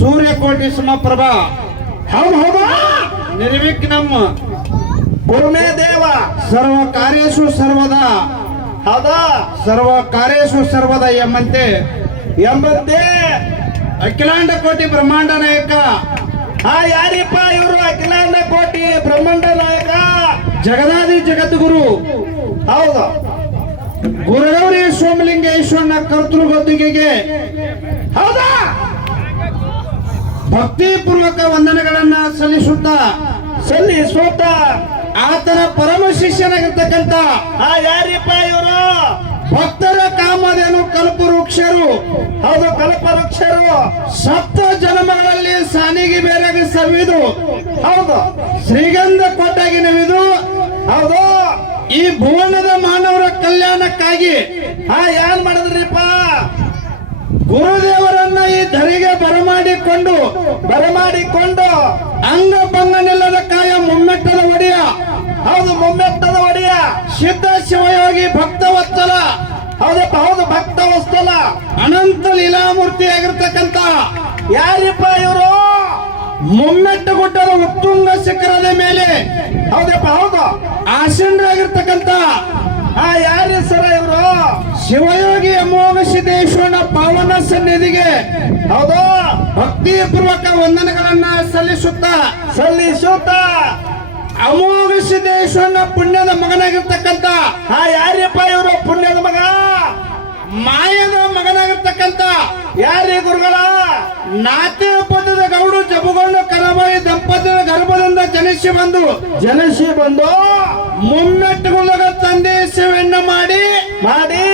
ಸೂರ್ಯಕೋಟಿ ಸಮಪ್ರಭ ಹೌದು ಹೌದು. ನಿರ್ವಿಘ್ನಂ. ಗುರುಮೇ ದೇವ ಸರ್ವ ಕಾರ್ಯೇಶು ಸರ್ವದ. ಹೌದಾ? ಸರ್ವ ಕಾರ್ಯೇಶು ಸರ್ವದ ಎಂಬಂತೆ. ಎಂಬಂತೆ. ಅಖಿಲಾಂಡ ಕೋಟಿ ಬ್ರಹ್ಮಾಂಡ ನಾಯಕ. ಆ ಯಾರಿಪ್ಪ ಇವರು? ಅಖಿಲಾಂಡ ಕೋಟಿ ಬ್ರಹ್ಮಾಂಡ ನಾಯಕ. ಜಗದಾದಿ ಜಗದ್ಗುರು. ಹೌದು. ಗುರುಗೌರಿ ಸೋಮಲಿಂಗೇಶ್ವರನ ಕರ್ತೃ ಹೌದಾ? ಭಕ್ತಿಪೂರ್ವಕ ವಂದನೆಗಳನ್ನ ಸಲ್ಲಿಸುತ್ತಾ ಸಲ್ಲಿಸೋತ ಆತನ ಪರಮ ಶಿಷ್ಯನಾಗಿರ್ತಕ್ಕಂಥ ಆ ಯಾರಿಪ್ಪ ಇವರು? ಭಕ್ತರ ಕಾಮಧೇನು ಕಲ್ಪವೃಕ್ಷರು. ಹೌದು ಕಲ್ಪವೃಕ್ಷರು. ಸಪ್ತ ಜನ್ಮಗಳಲ್ಲಿ ಸಾನಿಗೆ ಬೇರೆಗೆ ಸವಿದು ಹೌದು. ಶ್ರೀಗಂಧ ಕೊಟ್ಟಾಗಿ ನವಿದು ಹೌದು. ಈ ಭುವನದ ಮಾನವರ ಕಲ್ಯಾಣಕ್ಕಾಗಿ ಆ ಏನ್ ಮಾಡಿದ್ರಿಪ್ಪ? ಗುರುದೇವರನ್ನ ಈ ಧರೆಗೆ ಬರಮಾಡಿಕೊಂಡು ಬರಮಾಡಿಕೊಂಡು, ಅಂಗ ಭಂಗನಿಲ್ಲದ ಕಾಯ ಮುಮ್ಮೆಟ್ಟದ ಒಡೆಯ. ಹೌದು, ಮುಮ್ಮೆಟ್ಟದ ಒಡೆಯ. ಸಿದ್ಧ ಶಿವಯೋಗಿ ಭಕ್ತವತ್ಸಲ ಹೌದಪ್ಪ, ಹೌದು, ಭಕ್ತ ವಸ್ತಲ ಅನಂತ ಲೀಲಾಮೂರ್ತಿ ಆಗಿರ್ತಕ್ಕಂತ ಯಾರಿಪ್ಪ ಇವರು? ಮುಮ್ಮೆಟ್ಟು ಗುಡ್ಡದ ಉತ್ತುಂಗ ಶಿಖರದ ಮೇಲೆ. ಹೌದಪ್ಪ, ಹೌದು. ಆಸೀನರಾಗಿರ್ತಕ್ಕಂಥ ಆ ಯಾರಿ ಸರ? ಶಿವಯೋಗಿ ಅಮೋಘ ಸಿದ್ದೇಶ್ವರನ ಪಾವನ ಸನ್ನಿಧಿಗೆ ಹೌದು? ಭಕ್ತಿಪೂರ್ವಕ ವಂದನೆಗಳನ್ನ ಸಲ್ಲಿಸುತ್ತ ಸಲ್ಲಿಸುತ್ತ. ಅಮೋಘ ಪುಣ್ಯದ ಮಗನಾಗಿರ್ತಕ್ಕಂತ ಆ ಯಾರ್ಯಪ್ಪ ಇವರು ಪುಣ್ಯದ ಮಗ? ಮಾಯದ ಮಗನಾಗಿರ್ತಕ್ಕಂತ ಯಾರಿ ಗುರುಗಳ? ನಾತೆ ಪದದ ಗೌಡು ಜಬುಗೊಂಡು ಕರಬಾಯಿ ದಂಪತಿಯ ಗರ್ಭದಿಂದ ಜನಿಸಿ ಬಂದು. ಜನಸಿ ಬಂದು ಮುಮ್ಮೆಟ್ಟುಗುಳಗ ತಂದೆ ಸೇವೆಯನ್ನ ಮಾಡಿ. ಮಾಡಿ.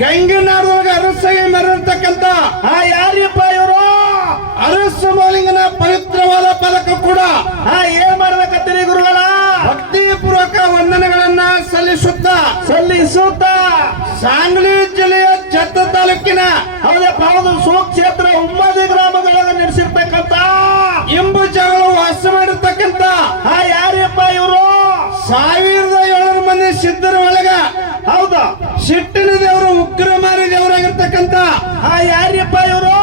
ಗಂಗಿನಾರೊಳಗೆ ಅರಸಾಗಿ ಮೆರೆರ್ತಕ್ಕಂಥ ಆ ಯಾರಿಪ್ಪ ಇವರು? ಅರಸ ಮೌಲಿಂಗನ ಪವಿತ್ರವಾದ ಫಲಕ ಕೂಡ. ಆ ಏನ್ ಮಾಡ್ಬೇಕತ್ತೀರಿ ಗುರುಗಳ? ಭಕ್ತಿಪೂರ್ವಕ ವಂದನೆಗಳನ್ನ ಸಲ್ಲಿಸುತ್ತ. ಸಲ್ಲಿಸುತ್ತ. ಸಾಂಗ್ಲಿ ಜಿಲ್ಲೆಯ ಜತ್ತ ತಾಲೂಕಿನ ಹೌದಪ್ಪ ಹೌದು. ಸೂಕ್ಷೇತ್ರ ಉಮ್ಮದಿ ಗ್ರಾಮದೊಳಗೆ ನಡೆಸಿರ್ತಕ್ಕಂತ ಇಂಬು ಜಾಗಗಳು ವಾಸ ಮಾಡಿರ್ತಕ್ಕಂಥ ಹಾ ಯಾರಿಪ್ಪ ಇವರು ಸಾವಿರದ ಏಳ್ನೂರು ಮಂದಿ ಸಿದ್ಧರ ಒಳಗ ಹೌದು ಸಿಟ್ಟಿನ ದೇವರು ಉಗ್ರಮಾರಿ ದೇವರಾಗಿರ್ತಕ್ಕಂಥ ಹಾ ಯಾರಿಪ್ಪ ಇವರು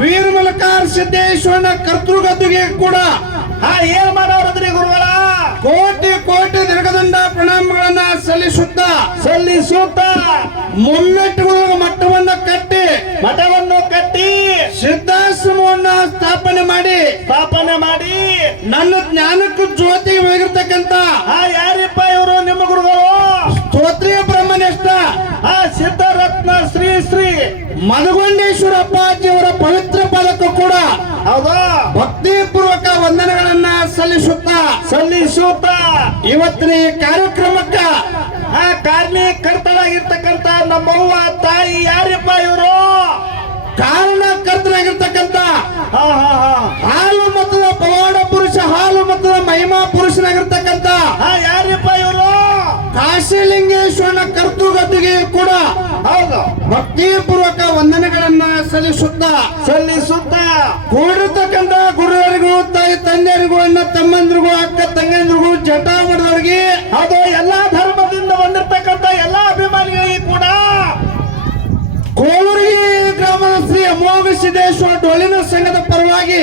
ವೀರಮಲಕಾರ್ ಸಿದ್ದೇಶ್ವರನ ಕರ್ತೃಗದ್ದುಗೆ ಕೂಡ ಹಾ ಏನ್ ಮಾಡೋರದ್ರಿ ಗುರುಗಳ ಕೋಟಿ ಕೋಟಿ ದೀರ್ಘದಂಡ ಪ್ರಣಾಮಗಳನ್ನ ಸಲ್ಲಿಸುತ್ತ ಸಲ್ಲಿಸುತ್ತ ಮುಮ್ಮೆಟ್ಟುಗಳ ಮಟ್ಟವನ್ನ ಕಟ್ಟಿ ಮಠವನ್ನು ಕಟ್ಟಿ ಸಿದ್ಧಾಶ್ರಮವನ್ನ ಸ್ಥಾಪನೆ ಮಾಡಿ ಸ್ಥಾಪನೆ ಮಾಡಿ ನನ್ನ ಜ್ಞಾನಕ್ಕೂ ಜ್ಯೋತಿ ಹೋಗಿರ್ತಕ್ಕಂತ ಹಾ ಯಾರಿಪ್ಪ ಇವರು ನಿಮ್ಮ ಗುರುಗಳು? ಸ್ತೋತ್ರೀಯ ಬ್ರಹ್ಮನಿಷ್ಠ ಆ ಸಿದ್ಧರತ್ನ ಶ್ರೀ ಶ್ರೀ ಮಧುಗೊಂಡೇಶ್ವರ ಅಪ್ಪಾಜಿಯವರ ಪವಿತ್ರ ಭಕ್ತಿಪೂರ್ವಕ ವಂದನೆಗಳನ್ನ ಸಲ್ಲಿಸುತ್ತ. ಸಲ್ಲಿಸುತ್ತ ಇವತ್ತಿನ ಈ ಕಾರ್ಯಕ್ರಮಕ್ಕ ಆ ಕಾರ್ಯಕರ್ತರಾಗಿರ್ತಕ್ಕಂತ ನಮ್ಮವ್ವ ತಾಯಿ ಯಾರಪ್ಪ ಇವರು? ಹಾ ಹಾಲು ಮತ್ತು ಪವಾಡ ಪುರುಷ ಹಾಲು ಮತದ ಮಹಿಮಾ ಪುರುಷನಾಗಿರ್ತಕ್ಕಂತ ಯಾರಪ್ಪ? ಕಾಶಿಲಿಂಗೇಶ್ವರನ ಕರ್ತೃಗತಿಗೆ ಕೂಡ ಹೌದು. ಭಕ್ತಿಪೂರ್ವಕ ವಂದನೆಗಳನ್ನ ಸಲ್ಲಿಸುತ್ತಾ ಸಲ್ಲಿಸುತ್ತ. ಕೂಡಿರ್ತಕ್ಕಂಥ ಗುರುವರಿಗೂ ತಾಯಿ ತಂದೆಯರಿಗೂ ಅಣ್ಣ ತಮ್ಮಂದ್ರಿಗೂ ಅಕ್ಕ ತಂಗಂದ್ರಿಗೂ ಜಟಾ ಮಾಡಿದವರಿಗೆ ಅದು ಎಲ್ಲಾ ಧರ್ಮದಿಂದ ಬಂದಿರ್ತಕ್ಕಂತ ಎಲ್ಲಾ ಅಭಿಮಾನಿಗಳಿಗೆ ಕೂಡ. ಕೋಲೂರಿಗೆ ಗ್ರಾಮದ ಶ್ರೀ ಅಮೋಘ ಸಿದ್ದೇಶ್ವರ ಡೊಳಿನ ಸಂಘದ ಪರವಾಗಿ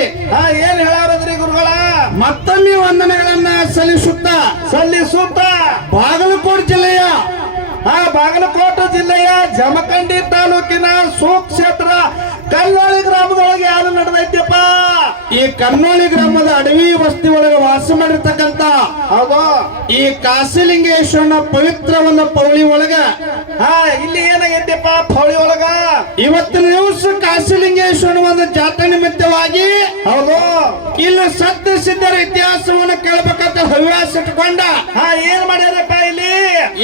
ಏನ್ ಹೇಳಾರದ್ರಿ ಗುರುಗಳ? ಮತ್ತೊಮ್ಮೆ ವಂದನೆಗಳನ್ನ ಸಲ್ಲಿಸುತ್ತಾ ಸಲ್ಲಿಸುತ್ತ. ಬಾಗಲಕೋಟೆ ಜಿಲ್ಲೆಯ ಆ ಬಾಗಲಕೋಟೆ ಜಿಲ್ಲೆಯ ಜಮಖಂಡಿ ತಾಲೂಕಿನ ಸುಕ್ಷೇತ್ರ ಕಲ್ಲೋಳಿ ಗ್ರಾಮದೊಳಗೆ ಯಾರು ನಡೆದೈತಿಪ್ಪ ಈ ಕನ್ನೋಳಿ ಗ್ರಾಮದ ಅಡವಿ ವಸ್ತಿ ಒಳಗೆ ವಾಸ ಮಾಡಿರ್ತಕ್ಕಂತ ಹೌದು. ಈ ಕಾಶಿಲಿಂಗೇಶ್ವರನ ಪವಿತ್ರ ಒಂದು ಪೌಳಿ ಒಳಗ ಹಾ ಇಲ್ಲಿ ಏನಾಗೈತಿಪ್ಪ ಪೌಳಿ ಒಳಗ? ಇವತ್ತು ದಿವಸ ಕಾಶಿಲಿಂಗೇಶ್ವರನ ಒಂದು ಜಾತ್ರೆ ನಿಮಿತ್ತವಾಗಿ ಹೌದು. ಇಲ್ಲಿ ಸತ್ಯ ಸಿದ್ಧರ ಇತಿಹಾಸವನ್ನು ಕೇಳಬೇಕಂತ ಹವ್ಯಾಸ ಇಟ್ಕೊಂಡ ಹಾ ಏನ್ ಮಾಡ್ಯಾರಪ್ಪ ಇಲ್ಲಿ?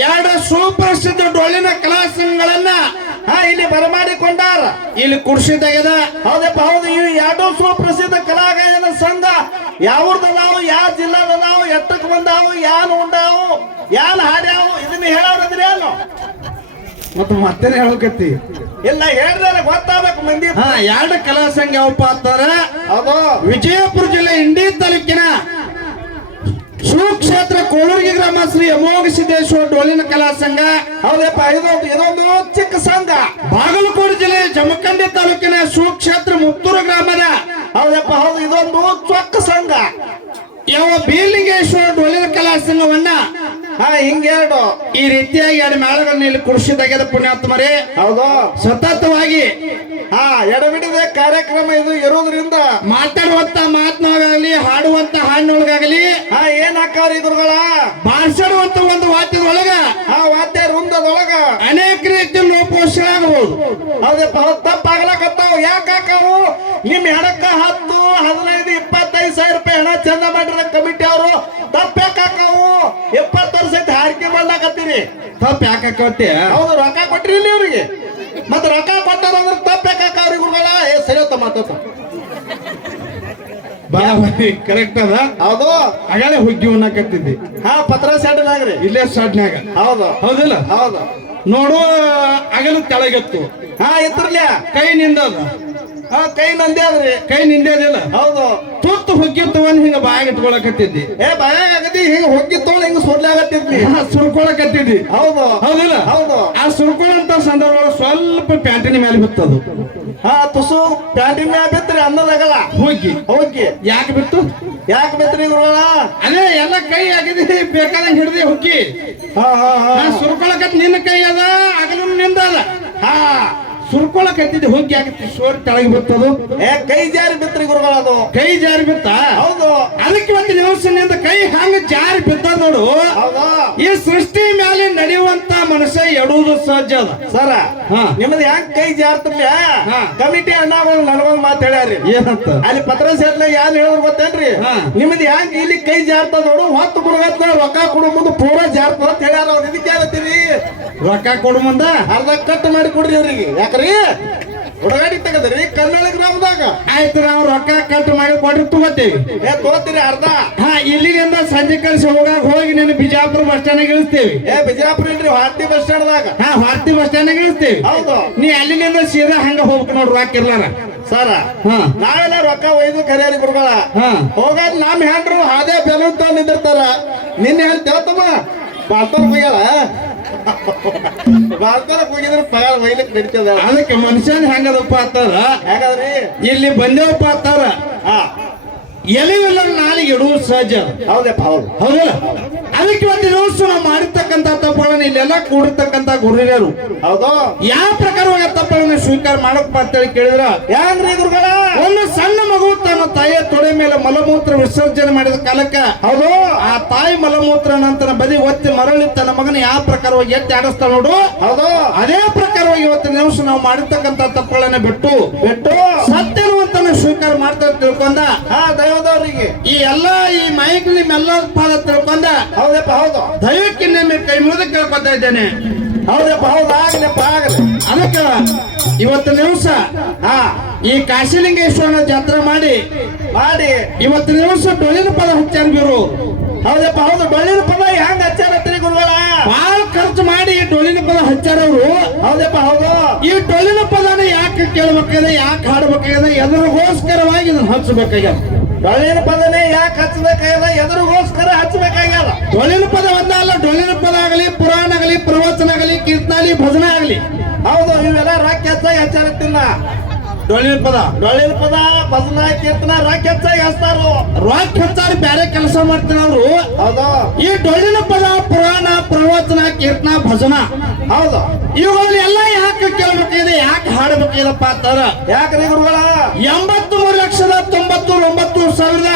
ಎರಡು ಸುಪ್ರಸಿದ್ಧ ಡೊಳ್ಳಿನ ಕಲಾ ಸಂಘಗಳನ್ನ ಹಾ ಇಲ್ಲಿ ಬರಮಾಡಿಕೊಂಡಾರ ಇಲ್ಲಿ ಕುರ್ಸಿ ತೆಗೆದ. ಹೌದಪ್ಪ ಹೌದು ಇವು ಎರಡು ಸುಪ್ರಸಿದ್ಧ ಕಲಾಗಾಯನ ಸಂಘ. ಯಾವ್ರದದಾವು ಯಾವ ಜಿಲ್ಲಾದದಾವು ಎತ್ತಕ್ ಬಂದಾವು ಯಾನ್ ಉಂಡಾವು ಯಾನ್ ಹಾಡ್ಯಾವು ಇದನ್ನ ಹೇಳೋದ್ರಿ ಏನು? ಮತ್ತೆ ಮತ್ತೆ ಹೇಳಕತ್ತಿ ಇಲ್ಲ ಹೇಳ್ದಾರ ಗೊತ್ತಾಗ್ಬೇಕು ಮಂದಿ. ಹಾ ಎರಡು ಕಲಾ ಸಂಘ ಯಾವಪ್ಪ ಅಂತಾರ? ಅದು ವಿಜಯಪುರ ಜಿಲ್ಲೆ ಇಂಡಿ ತಾಲೂಕಿನ ಸುಕ್ಷೇತ್ರ ಕೋಳೂರಿಗೆ ಗ್ರಾಮ ಶ್ರೀ ಅಮೋಘ ಸಿದ್ದೇಶ್ವರ ಡೋಲಿನ ಕಲಾ ಸಂಘ. ಹೌದಪ್ಪ ಇದೊಂದು ಇದೊಂದು ಚಿಕ್ಕ ಸಂಘ. ಬಾಗಲಕೋಟೆ ಜಿಲ್ಲೆ ಜಮಖಂಡಿ ತಾಲೂಕಿನ ಶಿವಕ್ಷೇತ್ರ ಮುತ್ತೂರು ಗ್ರಾಮದ. ಹೌದಪ್ಪ, ಹೌದು, ಇದೊಂದು ಚೊಕ್ಕ ಸಂಘ. ಯಾವ ಬೀಲಿಂಗೇಶ್ವರ ಡೋಲಿನ ಕಲಾ ಸಂಘವನ್ನ ಹಾ ಹಿಂಗೆರಡು ಈ ರೀತಿಯಾಗಿ ಎರಡು ಮೇಳಗಳನ್ನ ಇಲ್ಲಿ ಕೃಷಿದಾಗ್ಯದ ಪುಣ್ಯಾತ್ಮರೇ ಹೌದು. ಸತತವಾಗಿ ಹಾ ಎಡಬಿಡದೆ ಕಾರ್ಯಕ್ರಮ ಇದು ಇರೋದ್ರಿಂದ ಮಾತಾಡುವಂತ ಮಾತನಾಗಲಿ ಹಾಡುವಂತ ಹಾಡಿನೊಳಗಾಗಲಿ ಹಾ ಏನ್ ಆಕಾರ ಇದ್ರುಗಳ ಬಾರ್ಸಾಡುವಂತ ಒಂದು ವಾದ್ಯದೊಳಗ ಆ ವಾದ್ಯ ವೃಂದದೊಳಗ ಅನೇಕ ರೀತಿಯ ಲೋಪೋಷಗಳಾಗಬಹುದು ಹೌದಪ್ಪ ಹೌದು ತಪ್ಪಾಗ್ಲಕತ್ತಾವ. ಯಾಕೆ ಹಾಕಾವು? ನಿಮ್ ಹೆಣಕ್ಕ ಹತ್ತು ಹದಿನೈದು ಇಪ್ಪತ್ತೈದು ಸಾವಿರ ರೂಪಾಯಿ ಹಣ ಚಂದ ಮಾಡಿರೋ ಕಮಿಟಿ ಅವರು ಮಾಡ್ಲಾಕತ್ತೀರಿ ತಪ್ಪ ಯಾಕೆ ಹೌದು ರೊಕ್ಕ ಕೊಟ್ರಿ ಇಲ್ಲಿ ಅವ್ರಿಗೆ. ಮತ್ತೆ ರೊಕ್ಕ ಕೊಟ್ಟಾರ ಅಂದ್ರೆ ತಪ್ಪ್ಯಾಕ ಅವ್ರಿಗೆ ಗುರುಗಳ ಏ ಸರಿ ಹೋತ ಮಾತಾಡ್ತ ಕರೆಕ್ಟ್ ಅದ? ಹೌದು. ಅಗಲೇ ಹುಗ್ಗಿ ಉಣ್ಣಕತ್ತಿದ್ದಿ ಹಾ ಪತ್ರ ಸೆಡ್ಲಾಗ್ರಿ ಇಲ್ಲೇ ಸಡ್ನ್ಯಾಗ ಹೌದು. ಹೌದಿಲ್ಲ? ಹೌದು. ನೋಡು ಅಗಲು ತೆಳಗತ್ತು. ಹಾ ಇತ್ರಲ್ಯ ಕೈ ನಿಂದ ಹಾ ಕೈ ನಂದೇ ಅದ್ರಿ. ಕೈ ನಿಂದೇದಿಲ್ಲ ಹೌದು. ತುತ್ತು ಹುಗ್ಗಿ ತಗೊಂಡ್ ಹಿಂಗ ಬಾಯಾಗ ಇಟ್ಕೊಳಕತ್ತಿದ್ದಿ. ಏ ಬಾಯಾಗ ಆಗತಿ ಹಿಂಗ ಹೋಗಿ ತೊಗೊಂಡು ಹಿಂಗ ಸುಡ್ಲಾಗತ್ತಿದ್ನಿ ಹಾ, ಸುರ್ಕೊಳಕತ್ತಿದ್ದಿ ಹೌದು. ಹೌದಿಲ್ಲ? ಹೌದು. ಆ ಸುರ್ಕೊಳ್ಳಂತ ಸಂದರ್ಭ ಸ್ವಲ್ಪ ಪ್ಯಾಂಟಿನ ಮೇಲೆ ಬಿತ್ತದು. ಹಾ ತುಸು ಪ್ಯಾಂಟಿನ ಮ್ಯಾಲ ಬಿತ್ತರಿ ಅನ್ನೋದಾಗಲ್ಲ. ಹೋಗಿ ಹೋಗಿ ಯಾಕೆ ಬಿತ್ತು? ಯಾಕೆ ಬಿತ್ತರಿ ಗುರುಗಳ? ಅದೇ ಎಲ್ಲ ಕೈ ಆಗಿದಿ ಬೇಕಾದಂಗ ಹಿಡ್ದಿ ಹುಕ್ಕಿ. ಹಾ ಹಾ ಹಾ. ಸುರ್ಕೊಳಕತ್ ನಿನ್ನ ಕೈ ಅದ ಅಗಲು ನಿಂದ ಅದ. ಹಾ. ಸುರ್ಕೊಳಕತ್ತಿದ್ದಿ ಹೋಗಿ ಆಗುತ್ತೆ. ಸೋರ್ ಕೆಳಗೆ ಬಿತ್ತದು ಏ ಕೈ ಜಾರಿ ಬಿತ್ರಿ ಗುರುಗಳದು. ಕೈ ಜಾರಿ ಬಿತ್ತ? ಹೌದು. ಅದಕ್ಕೆ ಒಂದು ನಿವಸನಿಂದ ಕೈ ಹಂಗ ಜಾರಿ ಬಿತ್ತ ನೋಡು. ಹೌದಾ. ಈ ಸೃಷ್ಟಿ ಮೇಲೆ ನಡೆಯುವಂತ ಮನುಷ್ಯ ಎಡುವುದು ಸಹಜ ಅದ. ಸರ ನಿಮ್ದು ಹೆಂಗ್ ಕೈ ಜಾರ್ತರ್ಲಿ ಹಾ. ಕಮಿಟಿ ಅಣ್ಣಗಳು ನನಗೊಂದು ಮಾತು ಹೇಳ್ಯಾರಿ ಏನಂತ? ಅಲ್ಲಿ ಪತ್ರ ಸೇರ್ಲ ಯಾರು ಹೇಳೋರು ಗೊತ್ತೇನ್ರಿ. ನಿಮ್ದು ಹೆಂಗ್ ಇಲ್ಲಿ ಕೈ ಜಾರ್ತದ ನೋಡು ಹೊತ್ತು ಗುರುಗತ್ತ ರೊಕ್ಕ ಕೊಡೋ ಮುಂದೆ ಪೂರ ಜಾರ್ತದ ಅಂತ ಹೇಳ್ಯಾರ ಅವ್ರು. ಇದಕ್ಕೆ ಹೇಳ್ತೀರಿ ರೊಕ್ಕ ಕೊಡು ಮುಂದ ಅರ್ಧ ಕಟ್ ಮಾಡಿ ಕೊಡ್ರಿ ಅವ್ರಿಗೆ. ಯಾಕ್ರಿ? ಹುಡುಗಾಡಿ ತಗದ್ರಿ ಕನ್ನಡ ಗ್ರಾಮದಾಗ. ಆಯ್ತು ನಾವು ರೊಕ್ಕ ಕಟ್ ಮಾಡಿ ಕೊಡ್ರಿ ತಗೋತೀವಿ ಏ ತಗೋತೀರಿ ಅರ್ಧ. ಹಾ ಇಲ್ಲಿಂದ ಸಂಜೆ ಕಳಿಸಿ ಹೋಗಾಗ ಹೋಗಿ ನೀನು ಬಿಜಾಪುರ ಬಸ್ ಸ್ಟ್ಯಾಂಡ್ ಇಳಿಸ್ತೇವೆ. ಏ ಬಿಜಾಪುರ ಇಲ್ರಿ ಹಾರ್ತಿ ಬಸ್ ಸ್ಟ್ಯಾಂಡ್ದಾಗ. ಹಾ ಭಾರತಿ ಬಸ್ ಸ್ಟ್ಯಾಂಡ್ ಇಳಿಸ್ತೇವೆ. ಹೌದು. ನೀ ಅಲ್ಲಿಂದ ಸೀದಾ ಹಂಗ ಹೋಗ್ಬೇಕು ನೋಡ್ರಿ ರೊಕ್ಕ ಇರ್ಲಾರ. ಸರ ಹಾ. ನಾವೆಲ್ಲ ರೊಕ್ಕ ಒಯ್ದು ಕರಿಯಾರಿ ಗುರುಗಳ ಹಾ. ಹೋಗಾದ ನಮ್ ಹೆಂಡ್ರು ಅದೇ ಬೆಲೂನ್ ತಂದಿರ್ತಾರ ನಿನ್ನೆ ಹೇಳ್ತೇವ ತಮ್ಮ ಬಾತ್ರೂಮ್ ಹೋಗ್ಯಾಳ? ಹೋಗಿದ್ರೆ ಪಗಾರ ನಡೀತದ? ಅದಕ್ಕೆ ಮನುಷ್ಯನ್ ಹೆಂಗದಪ್ಪ ಅತ್ತಾರ ಹೇಗಾದ್ರಿ? ಇಲ್ಲಿ ಬಂದೇವಪ್ಪ ಅಂತಾರ. ಹಾ. ಎಲಿವಿಲ್ಲ ನಾಲಿಗೆ ಇಡುವುದು ಸಹಜ ಹೌದಪ್ಪ ಹೌದು. ಹೌದಲ್ಲ ಅದಕ್ಕೆ ಒಂದು ದಿವಸ ನಾವು ಮಾಡಿರ್ತಕ್ಕಂಥ ತಪ್ಪುಗಳನ್ನ ಇಲ್ಲೆಲ್ಲ ಕೂಡಿರ್ತಕ್ಕಂಥ ಗುರುಹಿರಿಯರು. ಹೌದು. ಯಾವ ಪ್ರಕಾರವಾಗಿ ತಪ್ಪುಗಳನ್ನ ಸ್ವೀಕಾರ ಮಾಡಕ್ ಅಂತೇಳಿ ಕೇಳಿದ್ರ? ಹೆಂಗ್ರಿ ಗುರುಗಳ? ಒಂದು ಸಣ್ಣ ಮಗು ತನ್ನ ತಾಯಿಯ ತೊಡೆ ಮೇಲೆ ಮಲಮೂತ್ರ ವಿಸರ್ಜನೆ ಮಾಡಿದ ಕಾಲಕ್ಕ ಹೌದು. ಆ ತಾಯಿ ಮಲಮೂತ್ರ ನಂತರ ಬದಿ ಒತ್ತಿ ಮರಳಿ ತನ್ನ ಮಗನ ಯಾವ ಪ್ರಕಾರವಾಗಿ ಎತ್ತಿ ಆಡಿಸ್ತಾ ನೋಡು? ಹೌದು. ಅದೇ ಪ್ರಕಾರವಾಗಿ ಇವತ್ತಿನ ದಿವಸ ನಾವು ಮಾಡಿರ್ತಕ್ಕಂತ ತಪ್ಪುಗಳನ್ನ ಬಿಟ್ಟು ಬಿಟ್ಟು. ಸತ್ಯವಂತನ ಸ್ವೀಕಾರ ಮಾಡ್ತಾ ತಿಳ್ಕೊಂಡ? ಆ ದೈವದವರಿಗೆ ಈ ಎಲ್ಲ ಈ ಮೈಕ್ ನಿಮ್ಮೆಲ್ಲ ಪಾದ ತಿಳ್ಕೊಂಡ? ಹೌದಪ್ಪ ಹೌದು. ದೈವಕ್ಕೆ ನಿಮ್ಮ ಕೈ ಮುಗಿದು ಕೇಳ್ಕೊತಾ ಇದ್ದೇನೆ. ಹೌದಪ್ಪ ಹೌದು ಆಗ್ಲಪ್ಪ ಆಗಲಿ. ಅದಕ್ಕೆ ಇವತ್ತು ನಿಮಿಷ ಹಾ. ಈ ಕಾಶಿಲಿಂಗೇಶ್ವರನ ಜಾತ್ರೆ ಮಾಡಿ ಮಾಡಿ ಇವತ್ತು ದಿವಸ ಡೊಳ್ಳಿನ ಪದ ಹಚ್ಚಾರ ಗುರು ಹೌದಪ್ಪ ಹೌದು ಡೊಳ್ಳಿನ ಪದ ಹೆಂಗ್ ಹಚ್ಚಾರತ್ರಿ ಗುರುಗಳ? ಬಾಳ ಖರ್ಚು ಮಾಡಿ ಈ ಡೊಳ್ಳಿನ ಪದ ಹಚ್ಚಾರ ಅವರು ಹೌದಪ್ಪ ಹೌದು. ಈ ಡೊಳ್ಳಿನ ಪದನ ಯಾಕೆ ಕೇಳಬೇಕಾಗಿದೆ ಯಾಕೆ ಹಾಡಬೇಕಾಗಿದೆ ಎದರಿಗೋಸ್ಕರವಾಗಿ ಇದನ್ನ ಹಚ್ಚಬೇಕಾಗ್ಯದ ಡೊಳ್ಳಿನ ಪದನೇ ಯಾಕೆ ಹಚ್ಚಬೇಕಾಗ್ಯದ ಎದುರಿಗೋಸ್ಕರ ಹಚ್ಚಬೇಕಾಗ್ಯದ ಡೊಳ್ಳಿನ ಪದ ಒಂದ ಅಲ್ಲ ಡೊಳ್ಳಿನ ಪದ ಆಗಲಿ ಪುರಾಣ ಆಗಲಿ ಪ್ರವಚನ ಆಗಲಿ ಕೀರ್ತನಾಲಿ ಭಜನೆ ಆಗಲಿ. ಹೌದು ಇವೆಲ್ಲ ರಾಕ್ಯ ಹಚ್ಚಾಗಿ ಹಚ್ಚಾರತ್ತಿಲ್ಲ ಡೊಳ್ಳಿನ ಪದ ಡೊಳ್ಳಿನ ಪದ ಭಜನ ಕೀರ್ತನ ರಾಕ್ ಹೆಚ್ಚಾಗಿ ಹಚ್ತಾರು ರಾಕ್ ಹಚ್ಚಾರಿ ಬೇರೆ ಕೆಲಸ ಮಾಡ್ತಾರೆ ಅವರು? ಹೌದಾ. ಈ ಡೊಳ್ಳಿನ ಪದ ಪುರಾಣ ಪ್ರವಚನ ಕೀರ್ತನ ಭಜನ. ಹೌದು. ಇವುಗಳಲ್ಲಿ ಎಲ್ಲ ಯಾಕೆ ಕೇಳ್ಬೇಕಿದೆ ಯಾಕೆ ಹಾಡಬೇಕಿದಪ್ಪ ಅಂತಾರ? ಯಾಕ್ರಿ ಗುರುಗಳ? ಎಂಬತ್ತು ಮೂರು ಲಕ್ಷದ ತೊಂಬತ್ತು ಒಂಬತ್ತು ಸಾವಿರದ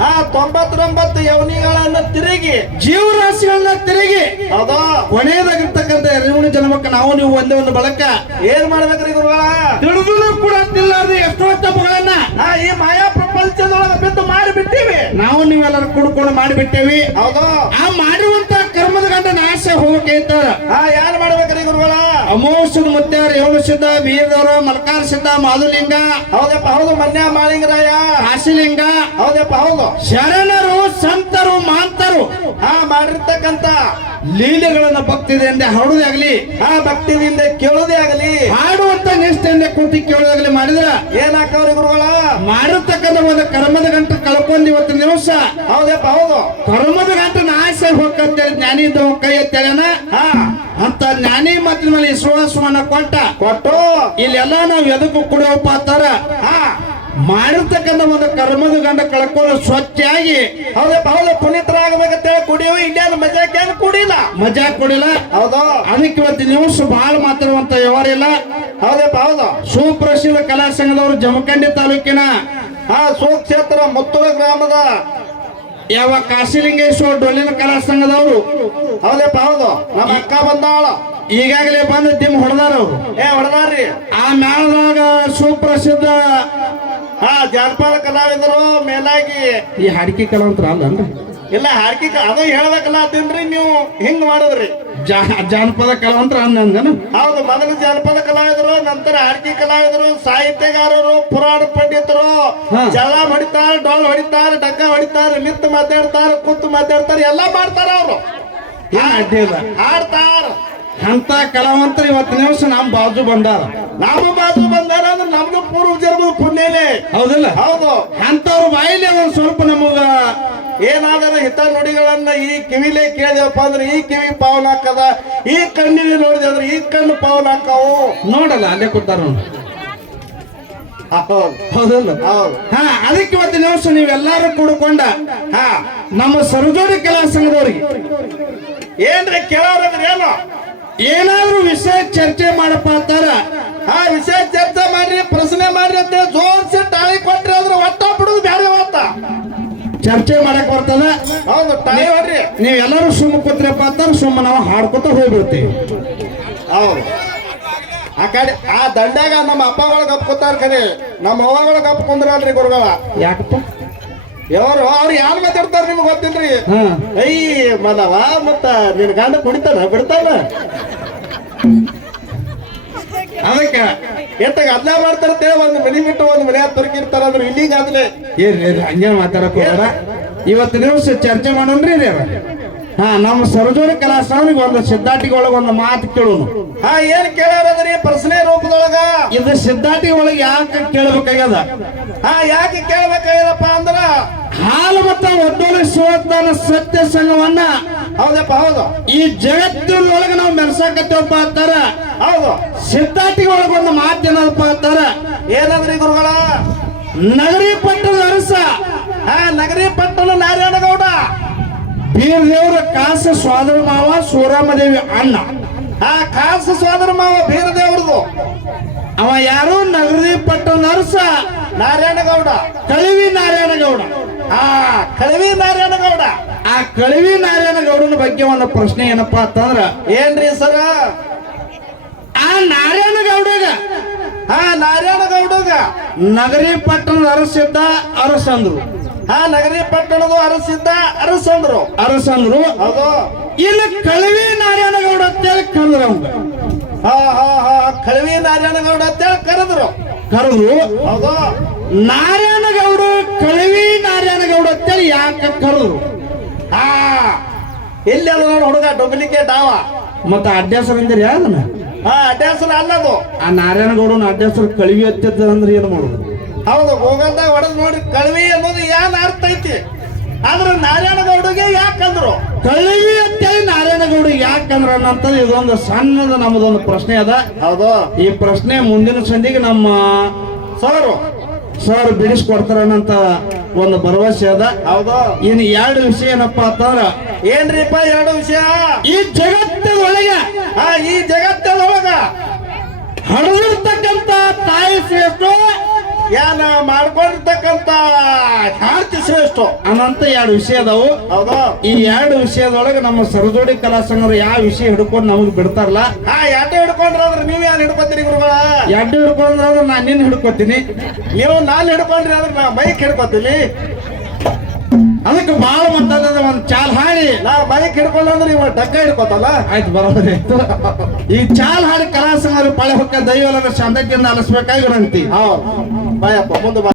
ಆ ತೊಂಬತ್ತೊಂಬತ್ತು ಯವನಿಗಳನ್ನ ತಿರುಗಿ ಜೀವರಾಶಿಗಳನ್ನ ತಿರುಗಿ ಹೌದು? ಕೊನೆಯದಾಗಿರ್ತಕ್ಕಂಥ ರೇವಣಿ ಜನ್ಮಕ್ಕೆ ನಾವು ನೀವು ಒಂದೇ ಒಂದು ಬಳಕ ಏನ್ ಮಾಡ್ಬೇಕ್ರಿ ಗುರುಗಳ? ತಿಳಿದು ಕೂಡ ತಿಲ್ಲಾರ್ದು ಎಷ್ಟೋ ತಪ್ಪುಗಳನ್ನ ಆ ಈ ಮಾಯಾ ಪ್ರಪಂಚದೊಳಗ ಬಿದ್ದು ಮಾಡಿ ಬಿಟ್ಟಿವಿ ನಾವು ನೀವೆಲ್ಲರೂ ಕೂಡ್ಕೊಂಡು ಮಾಡಿಬಿಟ್ಟೇವಿ. ಹೌದು? ಆ ಮಾಡಿರುವಂತ ಕರ್ಮದ ಗಂಡ ನಾಶ ಹೋಗಕ್ಕೆ ಆ ಯಾರು ಮಾಡ್ಬೇಕ್ರಿ ಗುರುಗಳ? ಅಮೋಷದ ಮುತ್ಯಾರ ಏಳು ಸಿದ್ಧ ಬೀರದವರು ಮಲ್ಕಾರ್ ಸಿದ್ಧ ಮಾಧುಲಿಂಗ ಹೌದಪ್ಪ ಹೌದು ಮನ್ಯ ಮಾಳಿಂಗರಾಯ. ಹಾಸಿಲಿಂಗ ಹೌದಪ್ಪ ಹೌದು. ಶರಣರು ಸಂತರು ಮಾಂತರು. ಆ ಮಾಡಿರ್ತಕ್ಕಂತ ಲೀಲೆಗಳನ್ನ ಭಕ್ತಿದಿಂದ ಹಾಡುದೇ ಆಗಲಿ ಆ ಭಕ್ತಿದಿಂದ ಕೇಳೋದೇ ಆಗಲಿ. ಹಾಡುವಂತ ನಿಷ್ಠೆಯಿಂದ ಕೂತಿ ಕೇಳೋದಾಗ್ಲಿ ಮಾಡಿದ್ರ ಏನಾಕವ್ರಿ ಗುರುಗಳ? ಮಾಡಿರ್ತಕ್ಕಂಥ ಒಂದು ಕರ್ಮದ ಗಂಟು ಕಳ್ಕೊಂಡ್ ಇವತ್ತು ದಿವಸ. ಹೌದಪ್ಪ ಹೌದು. ಕರ್ಮದ ಗಂಟು ನಾಶ ಹೋಗ್ಕಂತೇಳಿ ಜ್ಞಾನಿ ಇದ್ದ ಕೈ ಎತ್ತೇಳನ ಹಾ. ಅಂತ ಜ್ಞಾನಿ ಮಾತಿನ ಮೇಲೆ ವಿಶ್ವಾಸವನ್ನ ಕೊಟ್ಟ. ಕೊಟ್ಟು. ಇಲ್ಲೆಲ್ಲ ನಾವು ಎದಕ್ಕೂ ಕೊಡೋಪ್ಪ ಅಂತಾರ ಹಾ. ಮಾಡಿರ್ತಕ್ಕಂಥ ಒಂದು ಕರ್ಮದ ಗಂಡ ಕಳ್ಕೊಂಡು ಸ್ವಚ್ಛಾಗಿ ಹೌದಪ್ಪ ಹೌದು ಪುನೀತರಾಗಬೇಕಂತೇಳಿ ಕುಡಿಯೋ ಇಂಡಿಯಾದ ಮಜಾಕೇನು ಕುಡಿಲ್ಲ. ಮಜಾ ಕುಡಿಲ್ಲ. ಹೌದು. ಅದಕ್ಕೆ ಇವತ್ತು ನ್ಯೂಸ್ ಬಹಳ ಮಾತಾಡುವಂತ ವ್ಯವಹಾರ ಇಲ್ಲ. ಹೌದಪ್ಪ ಹೌದು. ಸುಪ್ರಸಿದ್ಧ ಕಲಾ ಸಂಘದವರು ಜಮಖಂಡಿ ತಾಲೂಕಿನ ಆ ಸುಕ್ಷೇತ್ರ ಮುತ್ತುಳ ಗ್ರಾಮದ ಯಾವ ಕಾಶಿಲಿಂಗೇಶ್ವರ ಡೊಳ್ಳಿನ ಕಲಾ ಸಂಘದವರು? ಹೌದಪ್ಪ ಹೌದು. ನಮ್ಮ ಅಕ್ಕ ಬಂದಾಳ. ಈಗಾಗಲೇ ಬಂದು ದಿಮ್ ಹೊಡೆದಾರ ಏ ಹೊಡೆದಾರ್ರಿ. ಆ ಮೇಳದಾಗ ಸುಪ್ರಸಿದ್ಧ ಹಾ ಜಾನಪದ ಕಲಾವಿದರು ಮೇಲಾಗಿ ಈ ಹಾಡಿಕೆ ಕಲಾವಂತರ ಅಲ್ಲನ್ರಿ ಇಲ್ಲ ಹಾರ್ಕಿ ಅದು ಹೇಳ್ಬೇಕಲ್ಲ ಅದೇನ್ರಿ ನೀವು ಹಿಂಗ್ ಮಾಡಿದ್ರಿ? ಜಾನಪದ ಕಲಾವಂತರ ಅಂದಂಗನ ಹೌದು ಮೊದಲು ಜಾನಪದ ಕಲಾವಿದರು ನಂತರ ಹಾಡ್ಕಿ ಕಲಾವಿದರು ಸಾಹಿತ್ಯಗಾರರು ಪುರಾಣ ಪಂಡಿತರು. ಜಲ ಹೊಡಿತಾರ ಡೋಲ್ ಹೊಡಿತಾರ ಡಗ್ಗ ಹೊಡಿತಾರ ನಿಂತು ಮಾತಾಡ್ತಾರ ಕೂತು ಮಾತಾಡ್ತಾರ ಎಲ್ಲಾ ಮಾಡ್ತಾರ ಅವರು. ಆಡ್ತಾರ. ಹಾಡ್ತಾರ ಅಂತ ಕಲಾವಂತರ ಇವತ್ತಿನ ನಿಮಿಷ ನಮ್ಮ ಬಾಜು ಬಂದಾರ. ನಮ್ಮ ಬಾಜು ಬಂದಾರ ಅಂದ್ರೆ ನಮ್ದು ಪೂರ್ವ ಜನ್ಮದ ಪುಣ್ಯನೇ. ಹೌದಿಲ್ಲ? ಹೌದು. ಅಂತವ್ರ ಬಾಯಿಲೆ ಒಂದ್ ಸ್ವಲ್ಪ ನಮಗ ಏನಾದರೂ ಹಿತ ನುಡಿಗಳನ್ನ ಈ ಕಿವಿಲೇ ಕೇಳಿದಪ್ಪ ಅಂದ್ರೆ ಈ ಕಿವಿ ಪಾವನ ಹಾಕದ ಈ ಕಣ್ಣಿನ ನೋಡಿದೆ ಅಂದ್ರೆ ಈ ಕಣ್ಣು ಪಾವನ ಹಾಕವು ನೋಡಲ್ಲ ಅಲ್ಲೇ ಕೊಡ್ತಾರ ಹೌದಿಲ್ಲ? ಹಾ ಅದಕ್ಕೆ ಇವತ್ತಿನ ದಿವಸ ನೀವೆಲ್ಲಾರು ಕೂಡಿಕೊಂಡ ಹ ನಮ್ಮ ಸರಜೋಡಿ ಕಲಾ ಸಂಘದವ್ರಿಗೆ. ಏನ್ರಿ ಕೆಲವ್ರಂದ್ರೆ ಏನು? ಏನಾದ್ರೂ ವಿಷಯ ಚರ್ಚೆ ಮಾಡಪ್ಪ ಅಂತಾರ. ಆ ವಿಷಯ ಚರ್ಚೆ ಮಾಡ್ರಿ ಪ್ರಶ್ನೆ ಮಾಡ್ರಿ ಅಂತ ಜೋರ್ಸಿ ತಾಳಿ ಕೊಟ್ರಿ ಅಂದ್ರೆ ಒಟ್ಟ ಬಿಡುದು ಬೇರೆ ಹೊತ್ತ ಚರ್ಚೆ ಮಾಡಕ್ ಬರ್ತದ? ಹೌದು ಹೊಡ್ರಿ ನೀವೆಲ್ಲರೂ ಸುಮ್ಮ ಕೂತ್ರಪ್ಪ ಅಂತಾರ ಸುಮ್ಮ ನಾವು ಹಾಡ್ಕೊತ ಹೋಗ್ಬಿಡ್ತೀವಿ. ಹೌದು. ಆ ಕಡೆ ಆ ದಂಡ್ಯಾಗ ನಮ್ಮ ಅಪ್ಪ ಒಳಗ ಕೂತಾರ ಕಡೆ ನಮ್ಮ ಅವ್ವ ಒಳಗೆ ಅಪ್ಪ ಕುಂದ್ರಲ್ರಿ ಗುರುಗಳ. ಯಾಕಪ್ಪ? ಯಾರು ಅವ್ರು ಯಾರು ಮಾತಾಡ್ತಾರ ನಿಮ್ಗೆ ಗೊತ್ತಿಲ್ರಿ? ಹಾ. ಐ ಮದವ ಮತ್ತ ನಿನ್ ಗಂಡ ಕುಡಿತಾನ ಬಿಡ್ತಾನ? ಅದಕ್ಕ ಎತ್ತಾಗ ಅದ್ಲ ಮಾಡ್ತಾರ ಒಂದು ಮನಿ ಬಿಟ್ಟು ಒಂದು ಮನೆ ತೊರಕಿರ್ತಾರ ಅಂದ್ರೆ ಇಲ್ಲಿಗ ಆದ್ಲೆ ಏನ್ ಏನ್ ಹಂಗೆ ಮಾತಾಡಕ್ ಹೋಗ್ಬೇಡ. ಇವತ್ತು ದಿವಸ ಚರ್ಚೆ ಮಾಡೋಣ್ರಿ ಇದ್ಯಾವ? ಹಾ ನಮ್ಮ ಸರ್ಜೋರಿ ಕಲಾ ಸಂಘಕ್ಕೆ ಒಂದು ಸಿದ್ಧಾಟಿಗೆ ಒಳಗೆ ಒಂದು ಮಾತು ಕೇಳೋನು. ಹಾ ಏನ್ ಕೇಳ್ಯಾರದ್ರಿ ಪ್ರಶ್ನೆ ರೂಪದೊಳಗ? ಇದು ಸಿದ್ಧಾಟಿಗೆ ಒಳಗೆ ಯಾಕೆ ಕೇಳ್ಬೇಕಾಗ್ಯದ? ಹಾ ಯಾಕೆ ಕೇಳ್ಬೇಕಾಗ್ಯದಪ್ಪ ಅಂದ್ರ? ಹಾಲು ಮತ್ತ ಶಿವತ್ನ ಸತ್ಯ ಸಂಘವನ್ನ ಹೌದಪ್ಪ ಹೌದು. ಈ ಜಗತ್ತಿನೊಳಗೆ ನಾವು ಮೆರೆಸಾಕತ್ತೇವಪ್ಪ ಅಂತಾರ. ಹೌದು. ಸಿದ್ಧಾಟಿಗೆ ಒಳಗೊಂದು ಒಂದು ಮಾತು ಅಂತಾರ? ಏನಂದ್ರಿ ಗುರುಗಳ? ನಗರಿ ಪಟ್ಟಣದ ಅರಸ. ಹಾ ನಗರಿ ಪಟ್ಟಣ ನಾರಾಯಣಗೌಡ ಬೀರ್ ದೇವರ ಕಾಸ ಸ್ವಾದರ ಮಾವ ಸೂರಾಮದೇವಿ ಅಣ್ಣ. ಆ ಕಾಸ ಸ್ವಾದರ ಮಾವ ಬೀರದೇವ್ರದು. ಅವ ಯಾರು? ನಗರಿ ಪಟ್ಟಣ ಅರಸ. ನಾರಾಯಣಗೌಡ ಕಳಿವಿ ನಾರಾಯಣಗೌಡ ಆ ಕಳವಿ ನಾರಾಯಣಗೌಡ ಆ ಕಳವಿ ನಾರಾಯಣ ಗೌಡನ ಬಗ್ಗೆ ಒಂದು ಪ್ರಶ್ನೆ ಏನಪ್ಪಾ ಅಂತಂದ್ರ ಏನ್ರಿ ಸರ? ಆ ನಾರಾಯಣ ಗೌಡಗ. ಆ ನಾರಾಯಣ ಗೌಡಗ. ನಗರಿ ಪಟ್ಟಣದ ಅರಸಿದ್ದ ಅರಸಂದ್ರು. ಆ ನಗರಿ ಪಟ್ಟಣದ ಅರಸಿದ್ದ ಅರಸಂದ್ರು. ಅರಸಂದ್ರು. ಹೌದು. ಇಲ್ಲಿ ನಾರಾಯಣ ನಾರಾಯಣಗೌಡ ಅಂತೇಳಿ ಕರೆದ್ರ ಅವಂಗ ಹಾ ಹಾ ಹಾ ಕಳವಿ ನಾರಾಯಣಗೌಡ ಅಂತೇಳಿ ಕರೆದ್ರು. ಕರೆದ್ರು. ಹೌದು. ಕಳವಿ ನಾರಾಯಣ ಗೌಡ ಅಂತೇಳಿ ಯಾಕೆ ಕರೆದ್ರು? ಹಾ. ಅದ ನೋಡು ಹುಡುಗ ಡೂಪ್ಲಿಕೇಟ್ ಅವ. ಮತ್ತ ಅಡ್ಡಾಸರಂದ್ರೆ ಯಾವ್ದನ ಹಾ ಅಲ್ಲ ಅಲ್ಲದು. ಆ ನಾರಾಯಣಗೌಡನ ಅಡ್ಡಾಸರ ಕಳವಿ ಹತ್ತಿದ ಅಂದ್ರೆ ಏನು ಮಾಡೋದು? ಹೌದು ಗೋಗಲ್ದಾಗ ಹೊಡೆದ್ ನೋಡಿ ಕಳವಿ ಅನ್ನೋದು ಏನ್ ಅರ್ಥ ಐತಿ? ಆದ್ರೆ ನಾರಾಯಣಗೌಡಗೆ ಯಾಕಂದ್ರು? ಕಳಿವಿ ಅಂತೇಳಿ ನಾರಾಯಣಗೌಡ ಯಾಕಂದ್ರ ಅನ್ನಂತದ್ದು ಇದೊಂದು ಸಣ್ಣದ ನಮ್ಮದೊಂದು ಪ್ರಶ್ನೆ ಅದ. ಹೌದು. ಈ ಪ್ರಶ್ನೆ ಮುಂದಿನ ಸಂದಿಗೆ ನಮ್ಮ ಸರ್. ಸರ್ ಬಿಡಿಸ್ಕೊಡ್ತಾರ ಅನ್ನಂತ ಒಂದು ಭರವಸೆ ಅದ. ಹೌದು. ಇನ್ನು ಎರಡು ವಿಷಯ ಏನಪ್ಪಾ ಅಂತಂದ್ರ ಏನ್ರಿಪ್ಪ ಎರಡು ವಿಷಯ? ಈ ಜಗತ್ತಿನೊಳಗೆ ಆ ಈ ಜಗತ್ತದೊಳಗ ಹಡದಿರ್ತಕ್ಕಂತ ತಾಯಿ ಶ್ರೇಷ್ಠ ಏನ ಮಾಡ್ಕೊಂಡಿರ್ತಕ್ಕಂತ ಶಾಂತಿ ಶ್ರೇಷ್ಠ. ಅನ್ನಂತ ಎರಡು ವಿಷಯ ಅದಾವು. ಹೌದಾ. ಈ ಎರಡು ವಿಷಯದೊಳಗೆ ನಮ್ಮ ಸರದೋಡಿ ಕಲಾ ಸಂಘರು ಯಾವ ವಿಷಯ ಹಿಡ್ಕೊಂಡು ನಮಗೆ ಬಿಡ್ತಾರಲ್ಲ? ಆ ಎಡ್ಡೆ ಹಿಡ್ಕೊಂಡ್ರ ನೀವ್ ಏನ್ ಹಿಡ್ಕೊತೀರಿ ಗುರುಗಳ? ಎರಡು ಹಿಡ್ಕೊಂಡ್ರೆ ನಾನು ನಿನ್ನ ಹಿಡ್ಕೊತೀನಿ. ನೀವು ನಾನು ಹಿಡ್ಕೊಂಡ್ರಿ ಅಂದ್ರೆ ನಾ ಬೈಕ್ ಹಿಡ್ಕೊತೀನಿ. ಅದಕ್ಕೆ ಬಾಳ ಮತ್ತ ಒಂದ್ ಚಾಲ್ ಹಾಡಿ. ನಾ ಮೈಕ್ ಹಿಡ್ಕೊಂಡ್ರೆ ಇವ ಡಕ್ಕ ಹಿಡ್ಕೋತಲ್ಲ ಆಯ್ತು ಬರೋದ್ರಿ ಈ ಚಾಲ್ ಹಾಡಿ ಕಲಾ ಸಂಘರು ಪಳೆ ಹೊಕ್ಕ ದೈವಲದ ಶಬ್ದಕ್ಕಿಂದ ಅಲಸ್ಬೇಕಾಗಿ ವಿನಂತಿ. ಹೌದು. ಬಾಯಪ್ಪ ಮುಂದೆ